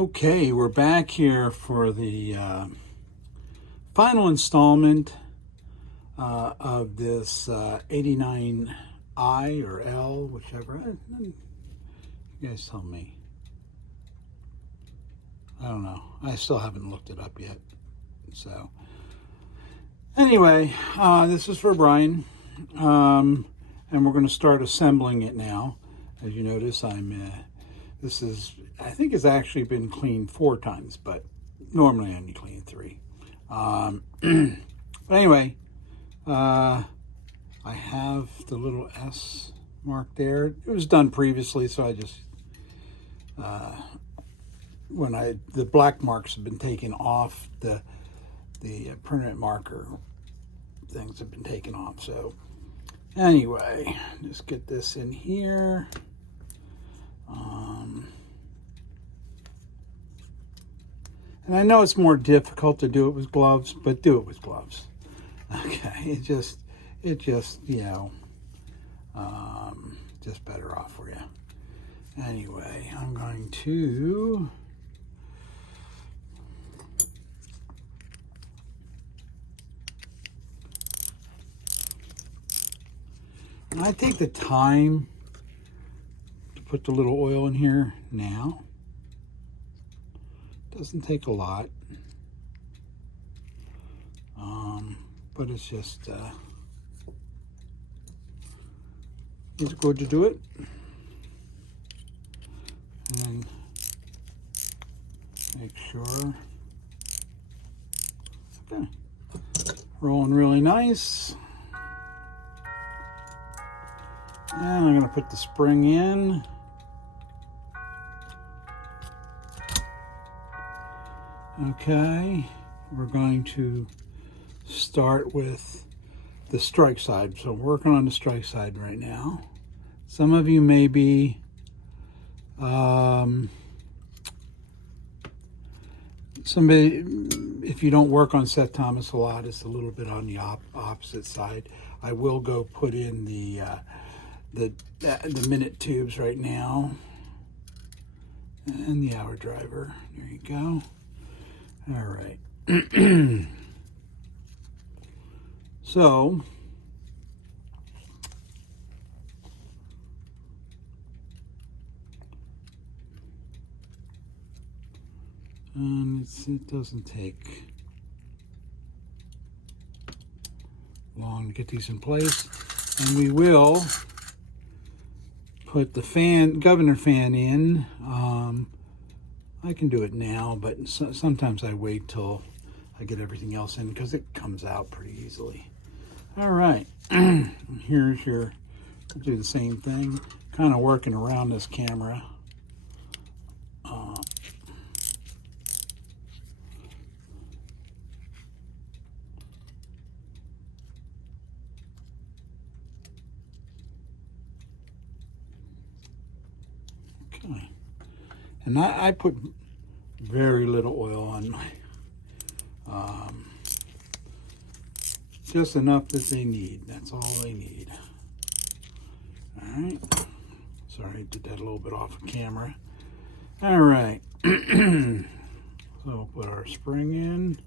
Okay, we're back here for the final installment of this 89I or L, whichever. You guys tell me. I don't know. I still haven't looked it up yet. So, anyway, this is for Brian. And we're going to start assembling it now. As you notice, this is, I think it's actually been cleaned 4 times, but normally I only clean 3. But anyway, I have the little S mark there. It was done previously, so I just, the black marks have been taken off, the permanent marker things have been taken off. So anyway, just get this in here. And I know it's more difficult to do it with gloves, but do it with gloves. Okay, it just you know, just better off for you. Anyway, I'm going to I take the time to put the little oil in here now. Doesn't take a lot, but it's just it's good to do it. And make sure, okay, rolling really nice. And I'm going to put the spring in. Okay, we're going to start with the strike side. So I'm working on the strike side right now. Some of you may be somebody, if you don't work on Seth Thomas a lot, it's a little bit on the opposite side. I will go put in the minute tubes right now and the hour driver. There you go. All right. So it doesn't take long to get these in place, and we will put the governor fan in. I can do it now, but sometimes I wait till I get everything else in because it comes out pretty easily. All right, here's your, we'll do the same thing, kind of working around this camera. Okay, and I put very little oil on my, just enough that they need. That's all they need. All right. Sorry, I did that a little bit off of camera. All right. So we'll put our spring in,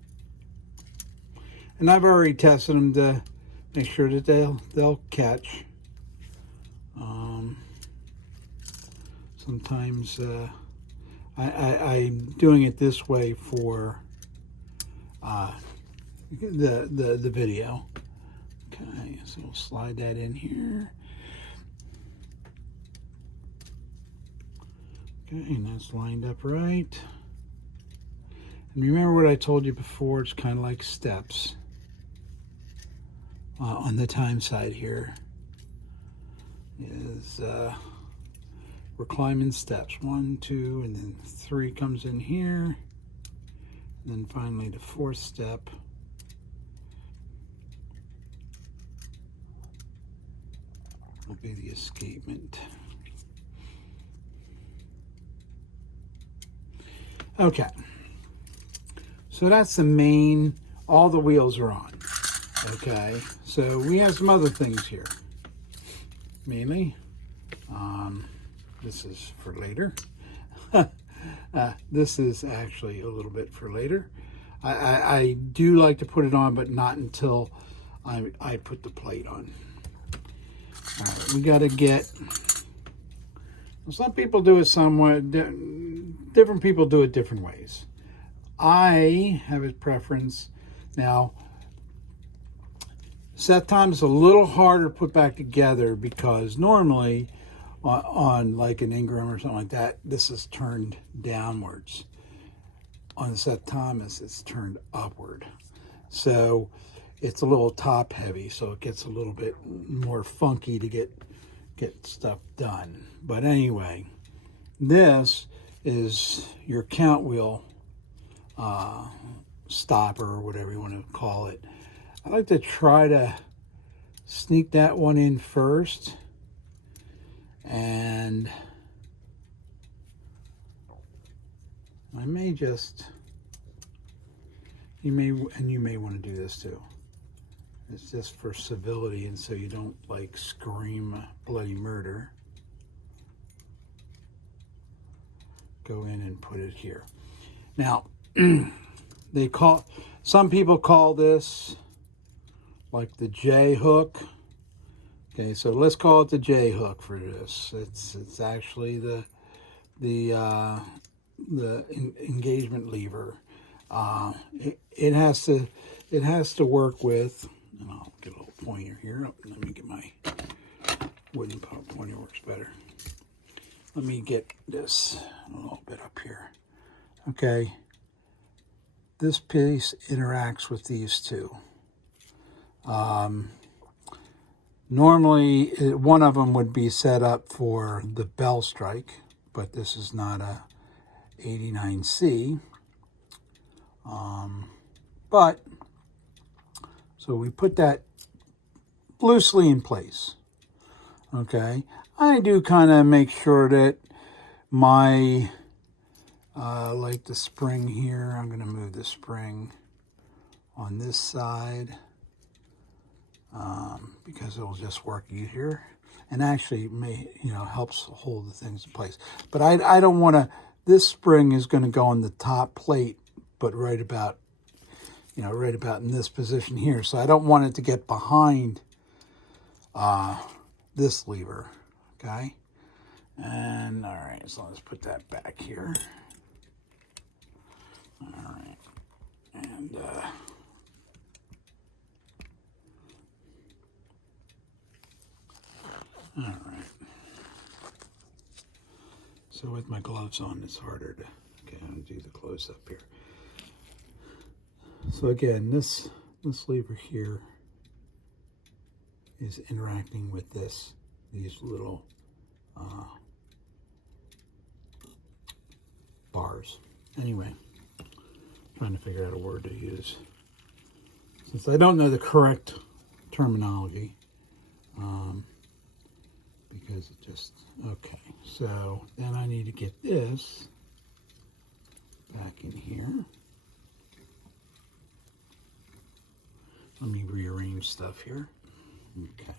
and I've already tested them to make sure that they'll catch. Sometimes I'm doing it this way for the video. Okay, so we'll slide that in here. Okay, and that's lined up right. And remember what I told you before, it's kind of like steps on the time side here. Is we're climbing steps, 1, 2, and then 3 comes in here, and then finally the 4th step. Will be the escapement. Okay, so that's the main, all the wheels are on. Okay, so we have some other things here, mainly. This is for later. This is actually a little bit for later. I do like to put it on, but not until I put the plate on. All right, we got to get, some people do it somewhat, different people do it different ways. I have a preference. Now, set time is a little harder to put back together because normally on like an Ingram or something like that, this is turned downwards. On the Seth Thomas, it's turned upward. So it's a little top heavy, so it gets a little bit more funky to get stuff done. But anyway, this is your count wheel stopper, or whatever you want to call it. I like to try to sneak that one in first, and I may just, you may want to do this too. It's just for civility, and so you don't like scream bloody murder. Go in and put it here. Now, some people call this like the J hook. Okay, so let's call it the J hook for this. It's actually the engagement lever. It has to work with, and I'll get a little pointer here. Let me get my wooden pointer, works better. Let me get this a little bit up here. Okay, this piece interacts with these two. Normally, one of them would be set up for the bell strike, but this is not a 89C. So we put that loosely in place. Okay, I do kind of make sure that my, like the spring here, I'm going to move the spring on this side. Because it'll just work easier, and actually may, helps hold the things in place. But I don't want to, this spring is going to go on the top plate, but right about in this position here. So I don't want it to get behind this lever, okay? And all right, so let's put that back here. All right, and all right. So with my gloves on, it's harder to, okay, I'm gonna do the close up here. So again, this lever here is interacting with these little bars. Anyway, trying to figure out a word to use. Since I don't know the correct terminology, because it just, okay, so then I need to get this back in here. Let me rearrange stuff here. Okay,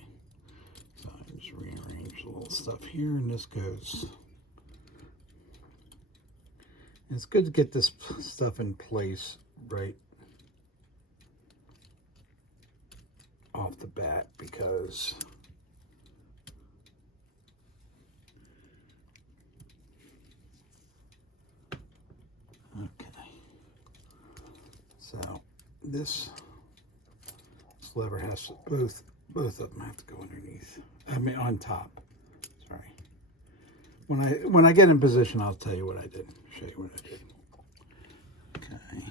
so I just rearrange a little stuff here, and this goes. It's good to get this stuff in place right off the bat, because okay, so this lever has to, both of them have to go underneath. I mean, on top. Sorry. When I get in position, I'll tell you what I did. Show you what I did. Okay.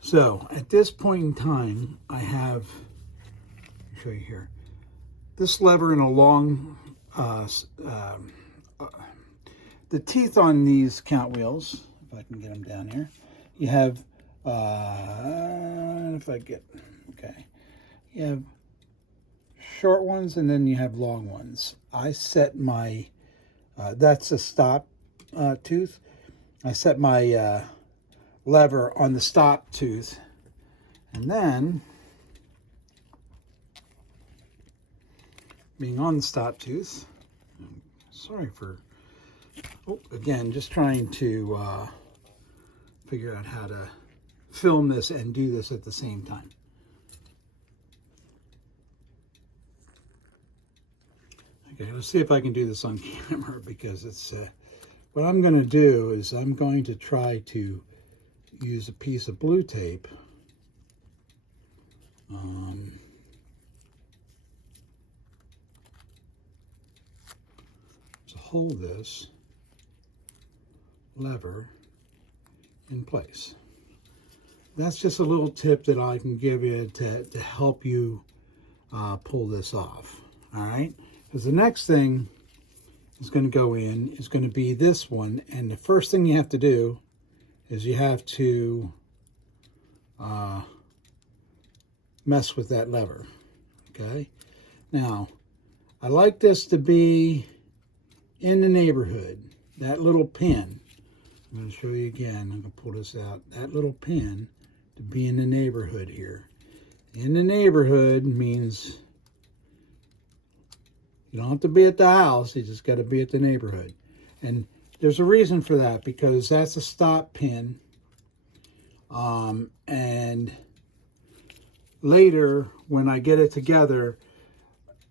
So at this point in time, I have, I'll show you here, this lever in a long, the teeth on these count wheels, if I can get them down here, you have, if I get, okay, you have short ones and then you have long ones. I set my, that's a stop tooth. I set my lever on the stop tooth, and then being on the stop tooth. Sorry for, again, just trying to figure out how to film this and do this at the same time. Okay, let's see if I can do this on camera, because it's what I'm going to do is I'm going to try to use a piece of blue tape to hold this lever in place. That's just a little tip that I can give you to help you pull this off. All right, because the next thing is going to go in is going to be this one, and the first thing you have to do is you have to mess with that lever. Okay, now I like this to be in the neighborhood. That little pin, I'm going to show you again. I'm going to pull this out. That little pin to be in the neighborhood here. In the neighborhood means you don't have to be at the house. You just got to be at the neighborhood. And there's a reason for that, because that's a stop pin. And later, when I get it together,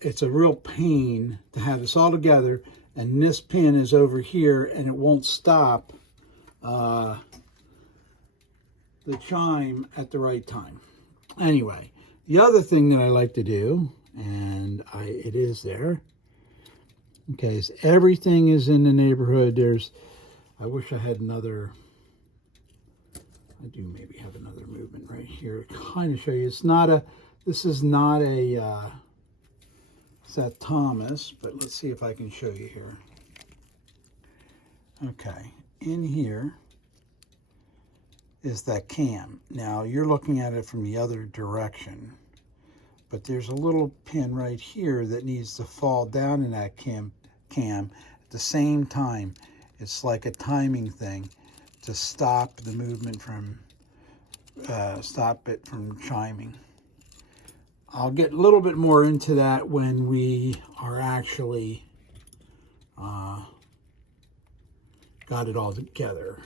it's a real pain to have this all together. And this pin is over here, and it won't stop the chime at the right time. Anyway, the other thing that I like to do, and it is there, okay, is everything is in the neighborhood. I wish I had another, I do maybe have another movement right here to kind of show you. This is not a Seth Thomas, but let's see if I can show you here. Okay, in here is that cam. Now you're looking at it from the other direction, but there's a little pin right here that needs to fall down in that cam at the same time. It's like a timing thing to stop the movement from stop it from chiming. I'll get a little bit more into that when we are actually got it all together.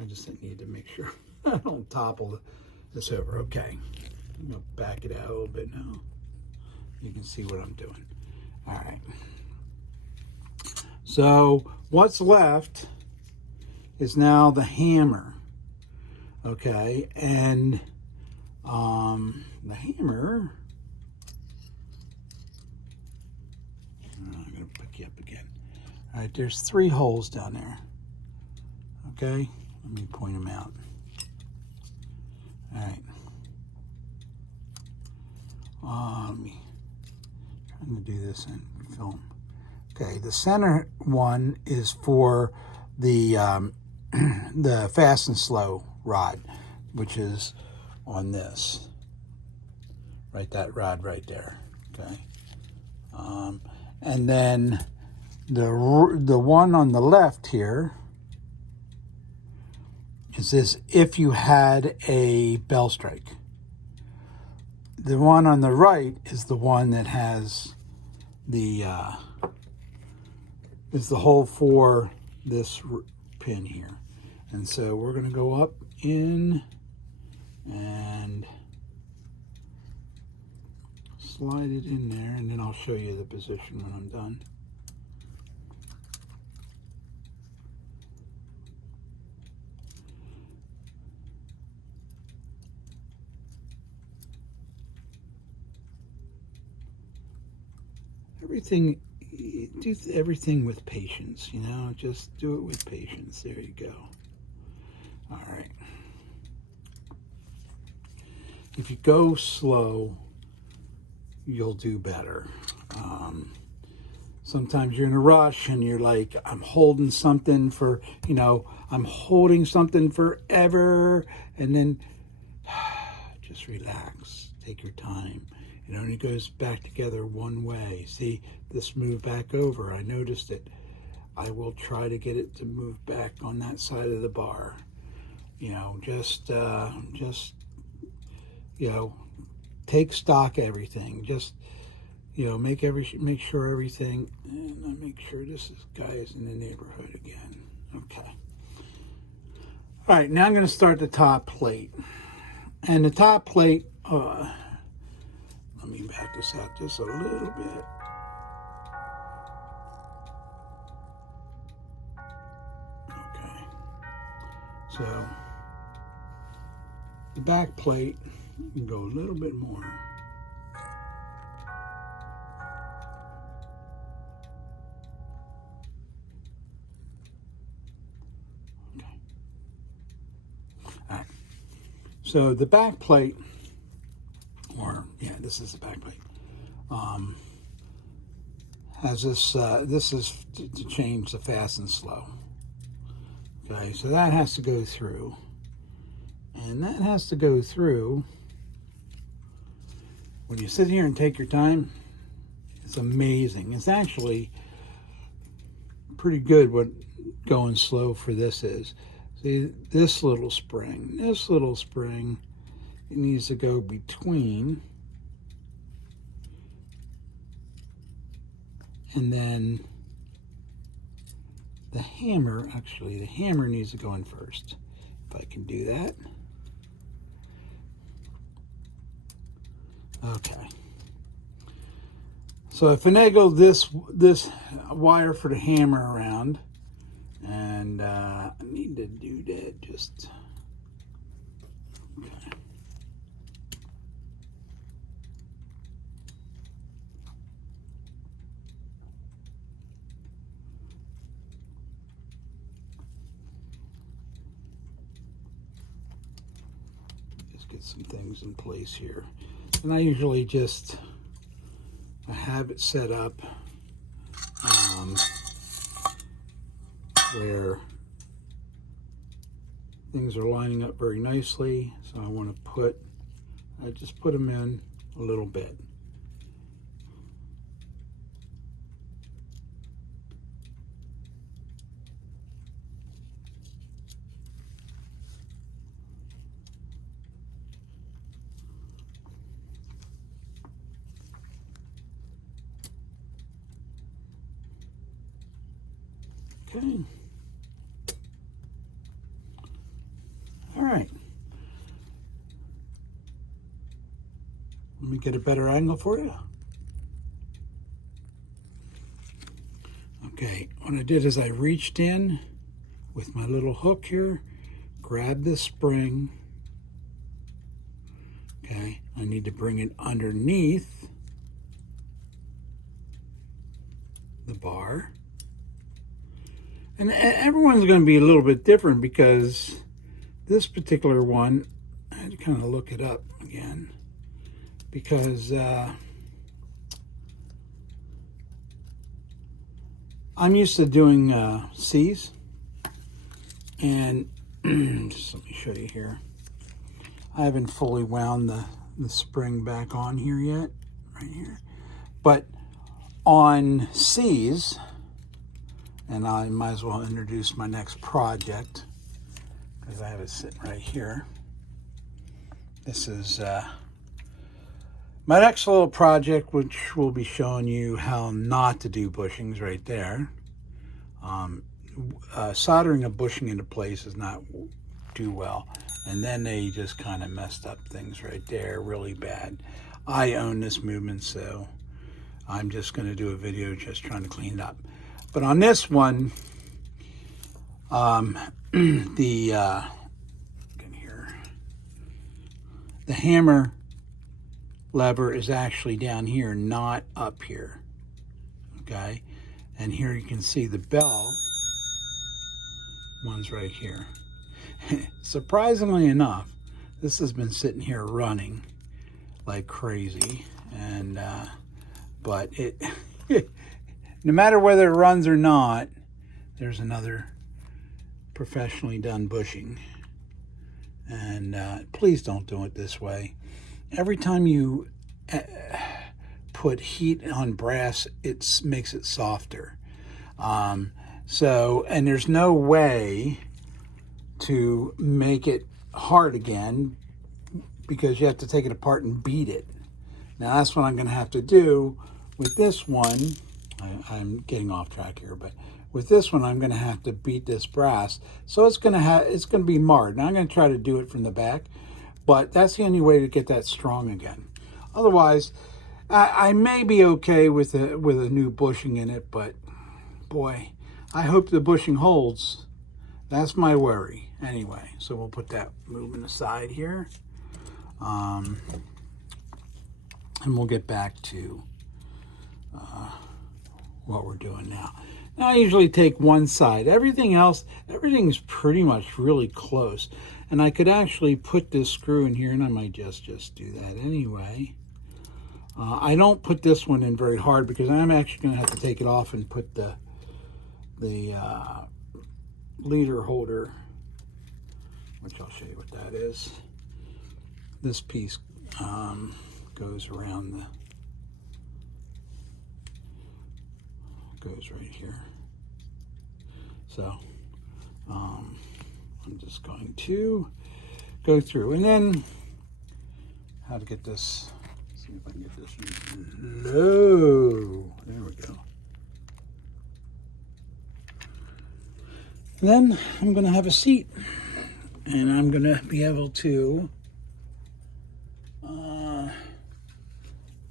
I just need to make sure I don't topple this over. Okay, I'm going to back it out a little bit now. You can see what I'm doing. All right. So what's left is now the hammer. Okay, and the hammer, I'm going to pick you up again. All right, there's 3 holes down there. Okay, let me point them out. All right. Trying to do this in film. Okay, the center one is for the the fast and slow rod, which is on this, right, that rod right there. Okay, and then the one on the left here is this if you had a bell strike. The one on the right is the one that has the is the hole for this pin here. And so we're going to go up in and slide it in there, and then I'll show you the position when I'm done. Do everything with patience, you know, just do it with patience. There you go. All right. If you go slow, you'll do better. Sometimes you're in a rush and you're like, I'm holding something for, I'm holding something forever, and then just relax, take your time. It only goes back together one way. See, this moved back over. I noticed it. I will try to get it to move back on that side of the bar. Just take stock everything. Just, you know, make sure everything, and I make sure this guy is in the neighborhood again. Okay. All right, now I'm going to start the top plate. And the top plate, let me back this out just a little bit. Okay. So the back plate, you can go a little bit more. So the back plate, or yeah, this is the back plate, has this, this is to change the fast and slow. Okay, so that has to go through. And that has to go through. When you sit here and take your time, it's amazing. It's actually pretty good what going slow for this is. See, this little spring, it needs to go between, and then the hammer needs to go in first. If I can do that. Okay. So I finagled this wire for the hammer around. And I need to do that just, okay. Just get some things in place here. And I usually just, I have it set up where things are lining up very nicely. So I want to I just put them in a little bit. Okay. All right. Let me get a better angle for you. Okay, what I did is I reached in with my little hook here, grabbed this spring. Okay, I need to bring it underneath the bar. And everyone's going to be a little bit different because this particular one, I had to kind of look it up again because I'm used to doing C's, and just let me show you here. I haven't fully wound the spring back on here yet, right here. But on C's, and I might as well introduce my next project because I have it sitting right here. This is my next little project, which will be showing you how not to do bushings right there. Soldering a bushing into place does not do well. And then they just kind of messed up things right there really bad. I own this movement, so I'm just going to do a video just trying to clean it up. But on this one, the hammer lever is actually down here, not up here. Okay, and here you can see the bell. One's right here. Surprisingly enough, this has been sitting here running like crazy, and but it. No matter whether it runs or not, there's another professionally done bushing. And please don't do it this way. Every time you put heat on brass, it makes it softer. And there's no way to make it hard again because you have to take it apart and beat it. Now that's what I'm going to have to do with this one, I'm getting off track here, but with this one, I'm going to have to beat this brass. So it's going to be marred. Now I'm going to try to do it from the back, but that's the only way to get that strong again. Otherwise, I may be okay with a new bushing in it, but boy, I hope the bushing holds. That's my worry. Anyway, so we'll put that movement aside here. And we'll get back to what we're doing now. Now I usually take one side. Everything's pretty much really close. And I could actually put this screw in here, and I might just do that anyway. I don't put this one in very hard because I'm actually going to have to take it off and put the leader holder, which I'll show you what that is. This piece goes around goes right here. So I'm just going to go through, and then how to get this. See if I can get this low. There we go. And then I'm going to have a seat, and I'm going to be able to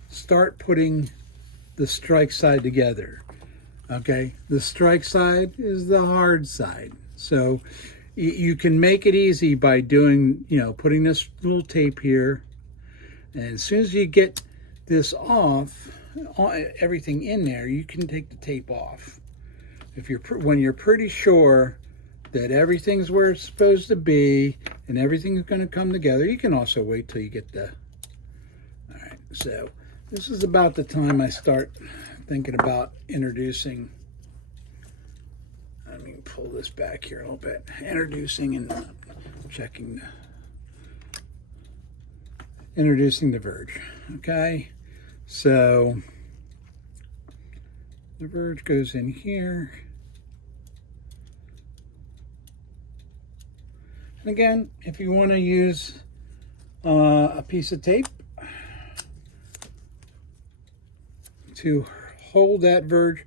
start putting the strike side together. Okay, the strike side is the hard side. So you can make it easy by doing, putting this little tape here. And as soon as you get this off, everything in there, you can take the tape off. When you're pretty sure that everything's where it's supposed to be and everything's going to come together, you can also wait till you get all right, so this is about the time I start thinking about introducing. Let me pull this back here a little bit. Introducing and checking introducing the verge. Okay, so the verge goes in here. And again, if you want to use a piece of tape to hold that verge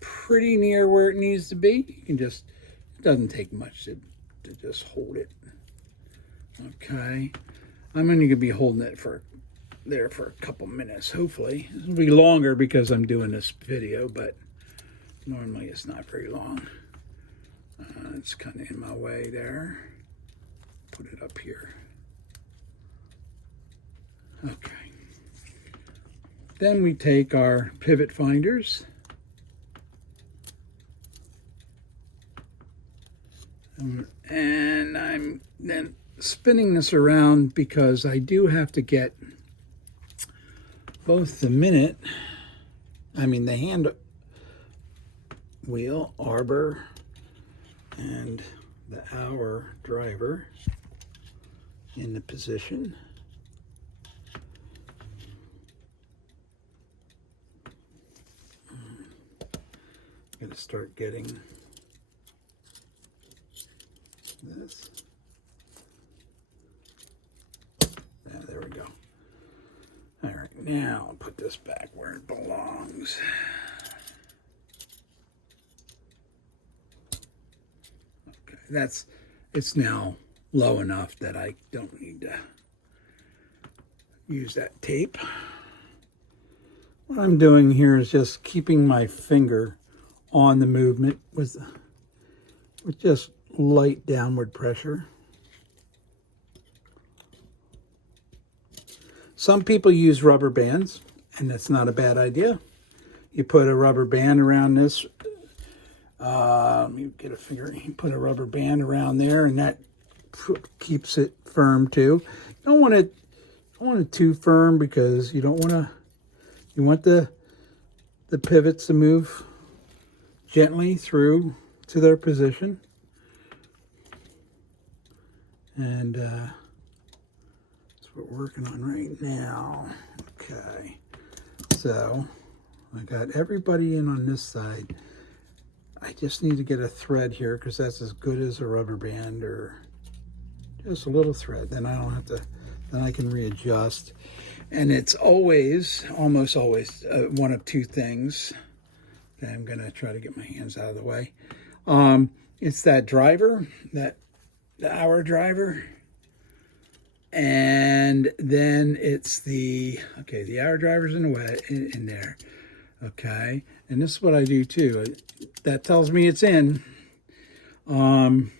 pretty near where it needs to be, you can just, it doesn't take much to just hold it. Okay, I'm only going to be holding it there for a couple minutes, hopefully. This will be longer because I'm doing this video, but normally it's not very long. It's kind of in my way there. Put it up here. Okay. Then we take our pivot finders. And I'm then spinning this around because I do have to get both the the hand wheel, arbor, and the hour driver in the position. I'm going to start getting this. There we go. All right, now I'll put this back where it belongs. Okay, it's now low enough that I don't need to use that tape. What I'm doing here is just keeping my finger on the movement with just light downward pressure. Some people use rubber bands, and that's not a bad idea. You put a rubber band around this. Let me get a finger. You put a rubber band around there, and that keeps it firm too. You don't want it too firm because you don't want to. You want the pivots to move gently through to their position, and that's what we're working on right now. Okay, so I got everybody in on this side. I just need to get a thread here because that's as good as a rubber band, or just a little thread. Then I don't have to, then I can readjust. And it's always, almost always, one of two things. Okay, I'm going to try to get my hands out of the way. It's that driver, the hour driver. And then it's the hour driver's in the way, in there. Okay, and this is what I do too. That tells me it's in. And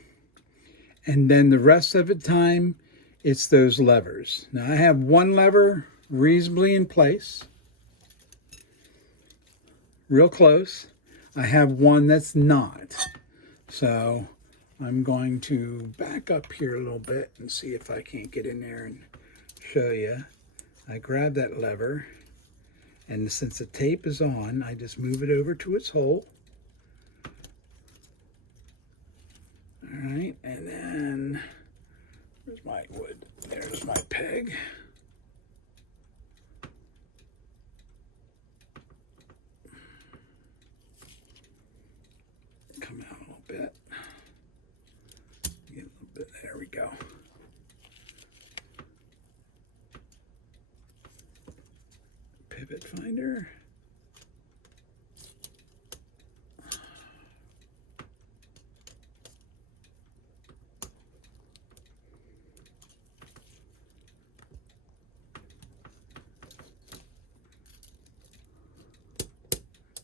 then the rest of the time, it's those levers. Now I have one lever reasonably in place, real close. I have one that's not. So I'm going to back up here a little bit and see if I can't get in there and show you. I grab that lever, and since the tape is on, I just move it over to its hole. All right, and then where's my wood? There's my peg. Come out a little bit. Get a little bit. There we go. Pivot finder.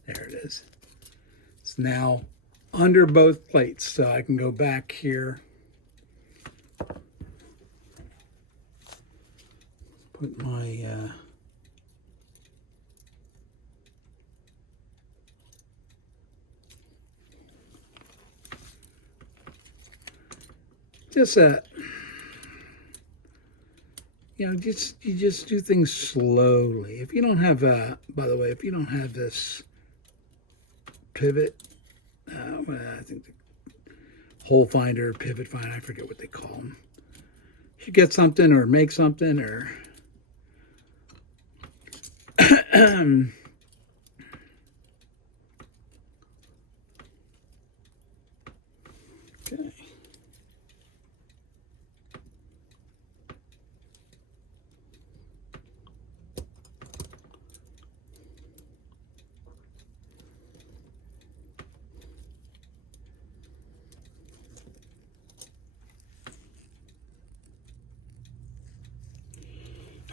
There it is. It's now under both plates, so I can go back here, put my just you just do things slowly. If you don't have by the way, if you don't have this pivot, well, I think the hole finder, pivot finder, I forget what they call them. You get something or make something or okay.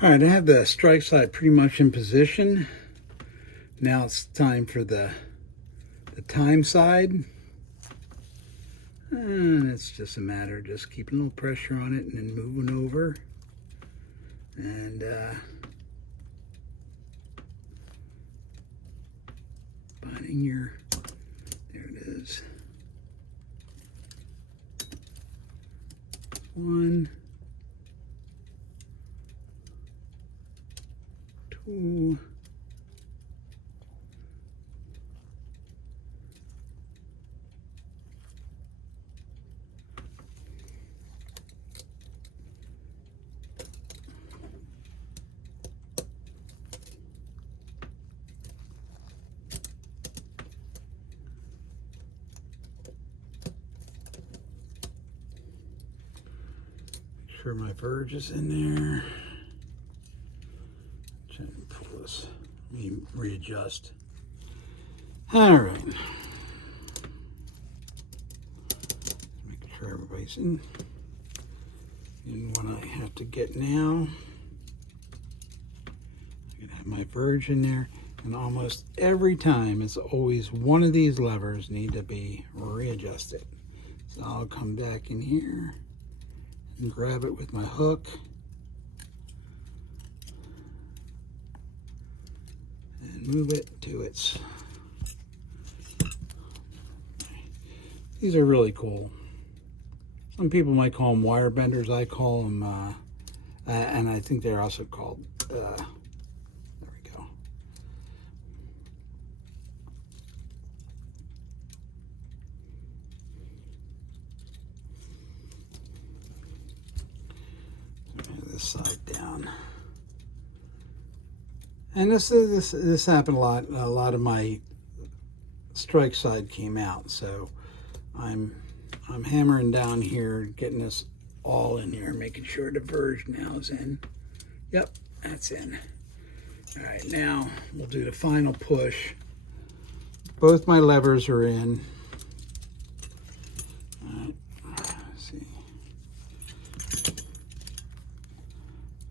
All right, I have the strike slide pretty much in position. Now it's time for the time side. And it's just a matter of just keeping a little pressure on it and then moving over. And finding your, there it is. 1, 2, make sure my verge is in there. Try and pull this. Let me readjust. All right. Make sure everybody's in. And what I have to get now, I'm gonna have my verge in there, and almost every time it's always one of these levers need to be readjusted. So I'll come back in here and grab it with my hook. And move it to its. These are really cool. Some people might call them wire benders. I call them, and I think they're also called, there we go. This side down. And this happened a lot. A lot of my strike side came out, so I'm hammering down here, getting this all in here, making sure the verge now is in. Yep, That's in. All right, now we'll do the final push. Both my levers are in. All right, let's see.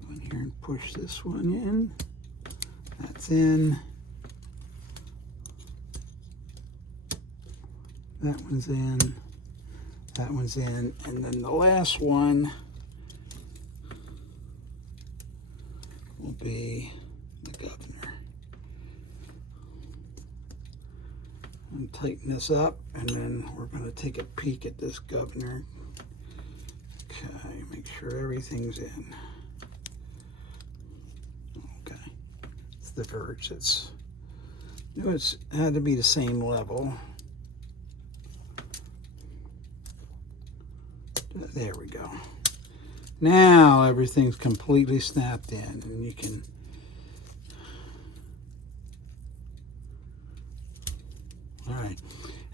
Go in here and push this one in. That's in. That one's in. That one's in. And then the last one will be the governor. And tighten this up, and then we're going to take a peek at this governor. Okay, make sure everything's in. Okay, it's the verge. It's had to be the same level. There we go. Now everything's completely snapped in, and you can all right.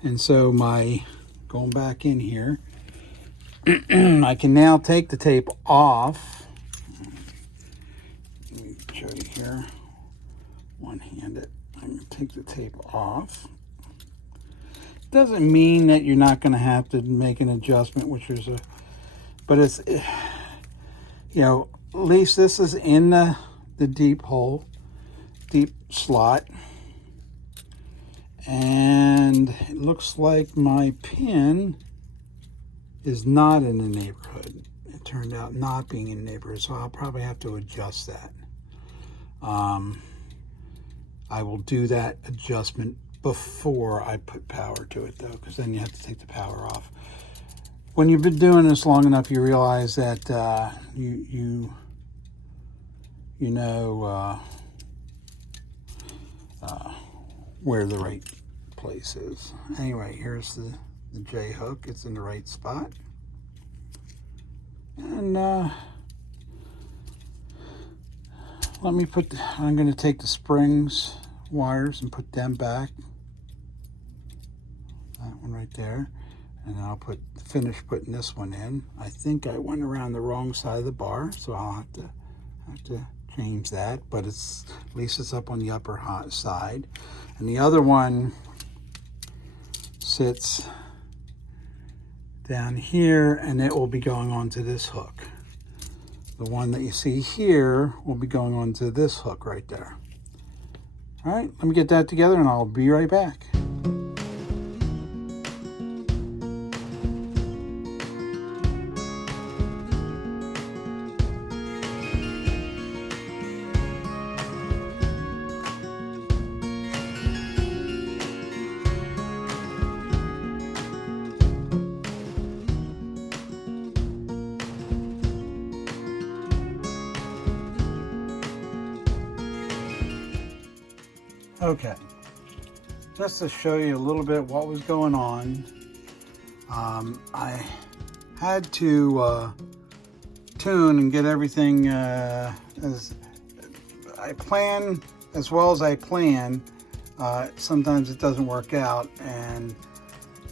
And so going back in here, I can now take the tape off. Let me show you here. One-handed. I'm going to take the tape off. Doesn't mean that you're not going to have to make an adjustment, but it's, you know, at least this is in the deep hole, deep slot. And it looks like my pin is not in the neighborhood. It turned out not being in the neighborhood, so I'll probably have to adjust that. I will do that adjustment before I put power to it, though, because then you have to take the power off. When you've been doing this long enough, you realize that you know where the right place is. Anyway, here's the J hook. It's in the right spot. And I'm going to take the springs wires and put them back. That one right there. And I'll finish putting this one in. I think I went around the wrong side of the bar, so I'll have to change that, but at least it's up on the upper side. And the other one sits down here, and it will be going onto this hook. The one that you see here will be going onto this hook right there. All right, let me get that together and I'll be right back. Okay, just to show you a little bit what was going on, I had to tune and get everything as I plan, as well as I plan. Sometimes it doesn't work out, and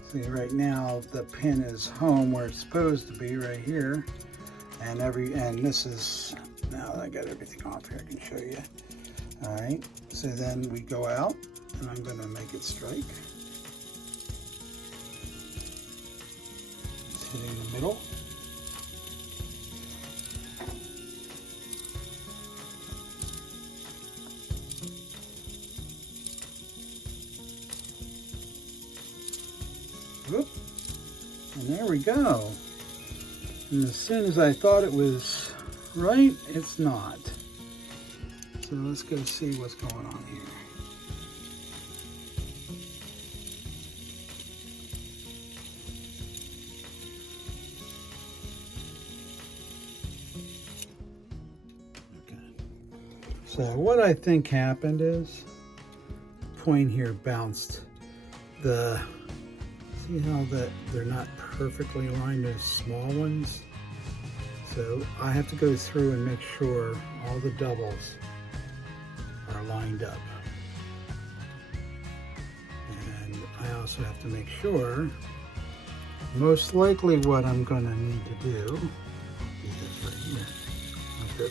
see right now the pin is home where it's supposed to be, right here, and this is, now that I got everything off here, I can show you. All right, so then we go out, and I'm going to make it strike. It's hitting in the middle. Whoop. And there we go. And as soon as I thought it was right, it's not. So let's go see what's going on here. Okay. So what I think happened is, point here bounced. See how they're not perfectly aligned, those small ones? So I have to go through and make sure all the doubles are lined up. And I also have to make sure, most likely what I'm going to need to do is this right here. I have to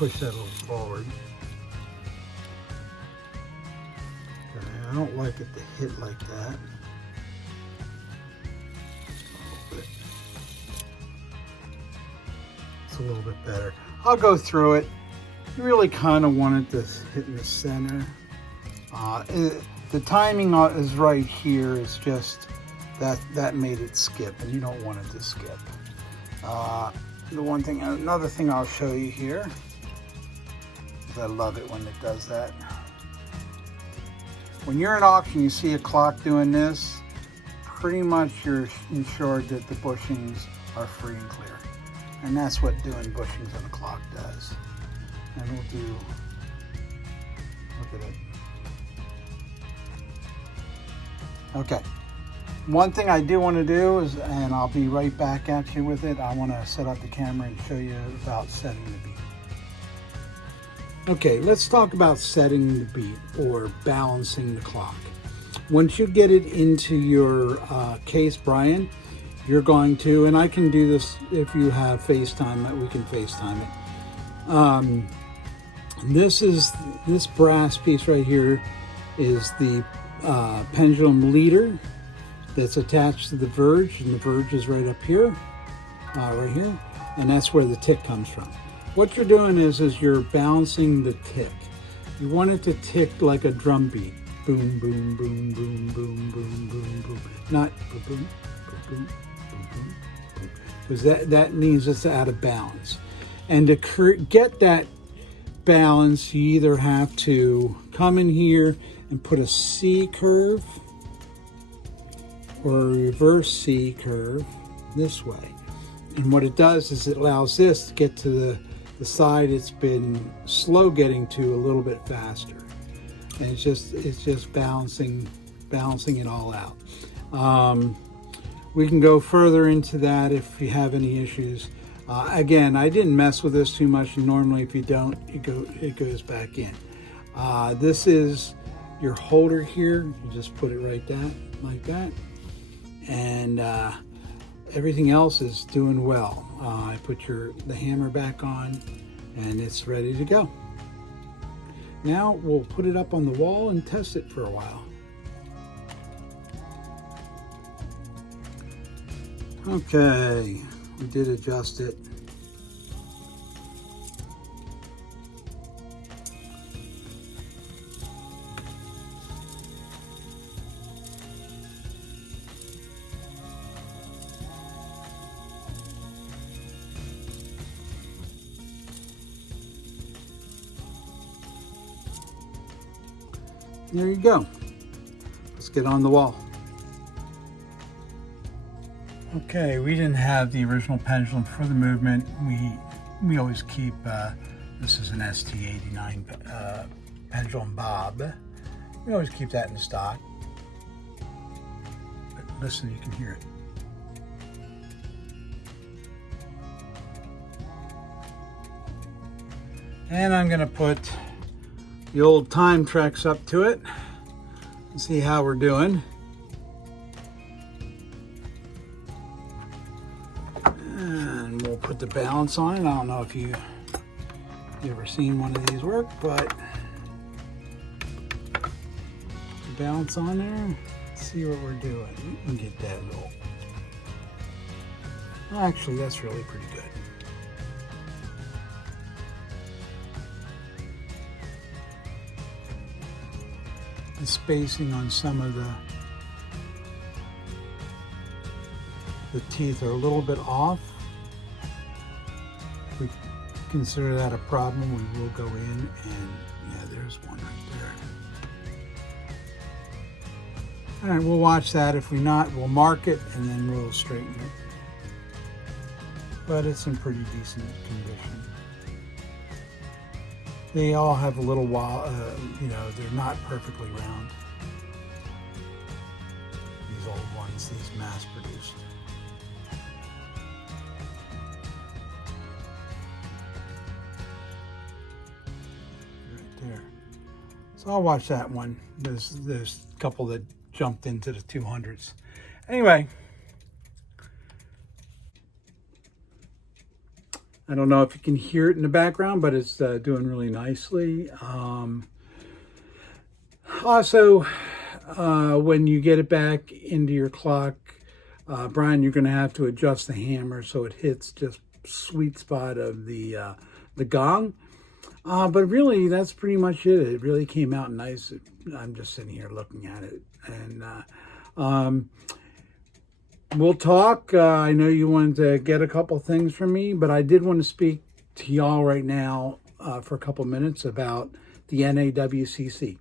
push that a little forward. Okay, I don't like it to hit like that. It's a little bit better. I'll go through it. You really kind of want it to hit in the center. The timing is right here. It's just that made it skip, and you don't want it to skip. Another thing I'll show you here, is I love it when it does that. When you're in auction, you see a clock doing this, pretty much you're ensured that the bushings are free and clear. And that's what doing bushings on a clock does. And we'll do, look at it. Okay. One thing I do want to do is, and I'll be right back at you with it, I want to set up the camera and show you about setting the beat. Okay, let's talk about setting the beat or balancing the clock. Once you get it into your case, Brian, you're going to, and I can do this if you have FaceTime, we can FaceTime it. This brass piece right here is the pendulum leader that's attached to the verge, and the verge is right up here, right here, and that's where the tick comes from. What you're doing is you're balancing the tick. You want it to tick like a drum beat. Boom, boom, boom, boom, boom, boom, boom, boom. Not boom, boom, boom, boom, boom, boom, boom. Because that means it's out of balance. And to get that balance, you either have to come in here and put a C curve or a reverse C curve this way. And what it does is it allows this to get to the side it's been slow getting to a little bit faster. And it's just balancing it all out. We can go further into that if you have any issues. Again, I didn't mess with this too much. Normally, if you don't, it goes back in. This is your holder here. You just put it right down like that, and everything else is doing well. I put the hammer back on, and it's ready to go. Now we'll put it up on the wall and test it for a while. Okay, we did adjust it. There you go. Let's get on the wall. Okay, we didn't have the original pendulum for the movement. We always keep, this is an ST89 pendulum bob. We always keep that in stock. But listen, you can hear it. And I'm gonna put the old time tracks up to it and see how we're doing. And we'll put the balance on it. I don't know if you ever seen one of these work, but the balance on there. Let's see what we're doing. We can get that little. Actually, that's really pretty good. The spacing on some of the teeth are a little bit off. If we consider that a problem, we will go in and, yeah, there's one right there. All right, we'll watch that. If we not, we'll mark it and then we'll straighten it. But it's in pretty decent condition. They all have a little while, they're not perfectly round. These old ones, these mass produced. Right there. So I'll watch that one. There's a couple that jumped into the 200s. Anyway. I don't know if you can hear it in the background, but it's doing really nicely. Also, when you get it back into your clock, Brian, you're going to have to adjust the hammer so it hits just sweet spot of the gong. But really, that's pretty much it. It really came out nice. I'm just sitting here looking at it. And we'll talk. I know you wanted to get a couple things from me, but I did want to speak to y'all right now for a couple minutes about the NAWCC,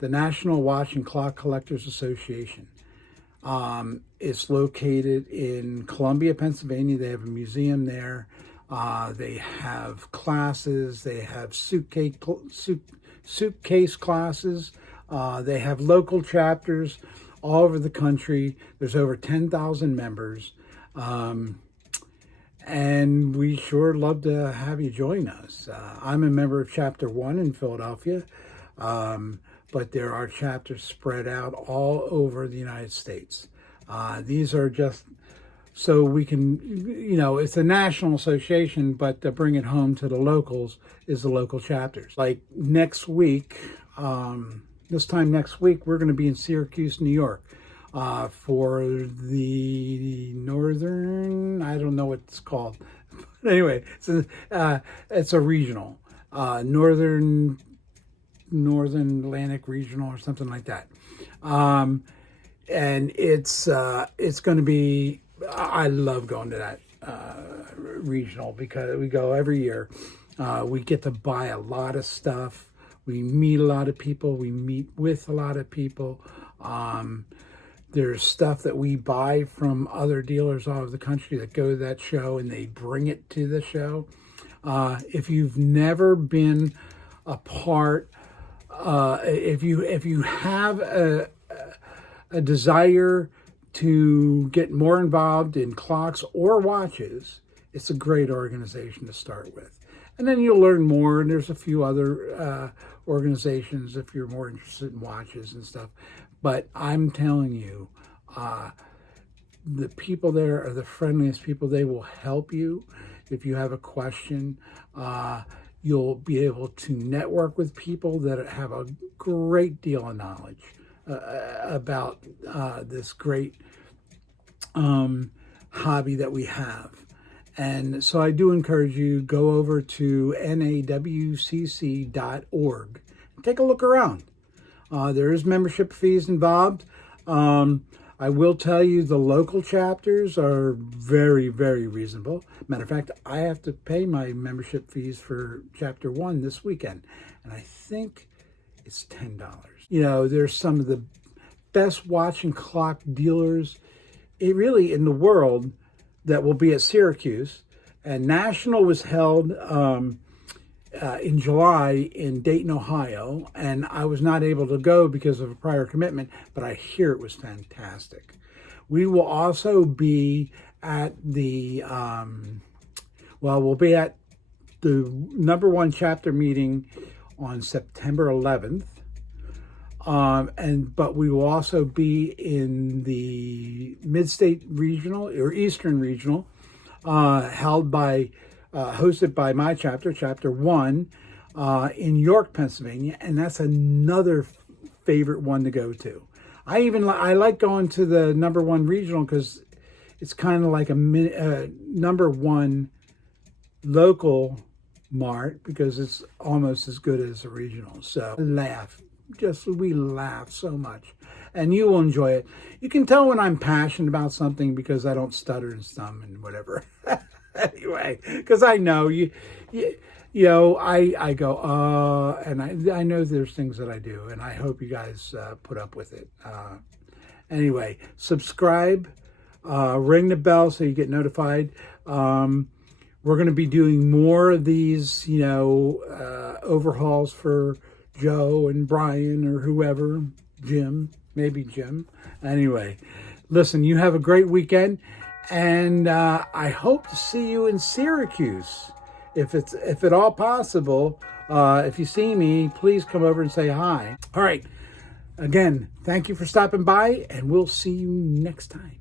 the National Watch and Clock Collectors Association. It's located in Columbia, Pennsylvania. They have a museum there. They have classes. They have suitcase classes. They have local chapters all over the country. There's over 10,000 members. And we sure love to have you join us. I'm a member of Chapter 1 in Philadelphia, but there are chapters spread out all over the United States. These are just so we can, it's a national association, but to bring it home to the locals is the local chapters. Like next week, this time next week, we're going to be in Syracuse, New York, for the Northern, I don't know what it's called. But anyway, it's a regional, Northern Atlantic Regional or something like that. And it's going to be, I love going to that regional because we go every year. We get to buy a lot of stuff. We meet a lot of people. We meet with a lot of people. There's stuff that we buy from other dealers all over the country that go to that show and they bring it to the show. If you've never been a part, if you have a desire to get more involved in clocks or watches, it's a great organization to start with. And then you'll learn more, and there's a few other organizations if you're more interested in watches and stuff. But I'm telling you, the people there are the friendliest people. They will help you if you have a question. You'll be able to network with people that have a great deal of knowledge about this great hobby that we have. And so I do encourage you, go over to nawcc.org and take a look around. There is membership fees involved. I will tell you the local chapters are very, very reasonable. Matter of fact, I have to pay my membership fees for Chapter 1 this weekend, and I think it's $10. There's some of the best watch and clock dealers in the world that will be at Syracuse. And National was held in July in Dayton, Ohio, and I was not able to go because of a prior commitment, but I hear it was fantastic. We will also be at the, we'll be at the number 1 chapter meeting on September 11th. But we will also be in the Mid-State Regional or Eastern Regional, hosted by my chapter, Chapter 1, in York, Pennsylvania, and that's another favorite one to go to. I like going to the number 1 regional because it's kind of like a number 1 local mart because it's almost as good as a regional. So we laugh so much, and you will enjoy it. You can tell when I'm passionate about something because I don't stutter and stum and whatever. Anyway, because I know I go, and I know there's things that I do, and I hope you guys put up with it. Anyway, subscribe, ring the bell so you get notified. We're going to be doing more of these, overhauls for Joe and Brian or whoever, maybe Jim. Anyway, listen, you have a great weekend. And I hope to see you in Syracuse, if at all possible. If you see me, please come over and say hi. All right. Again, thank you for stopping by, and we'll see you next time.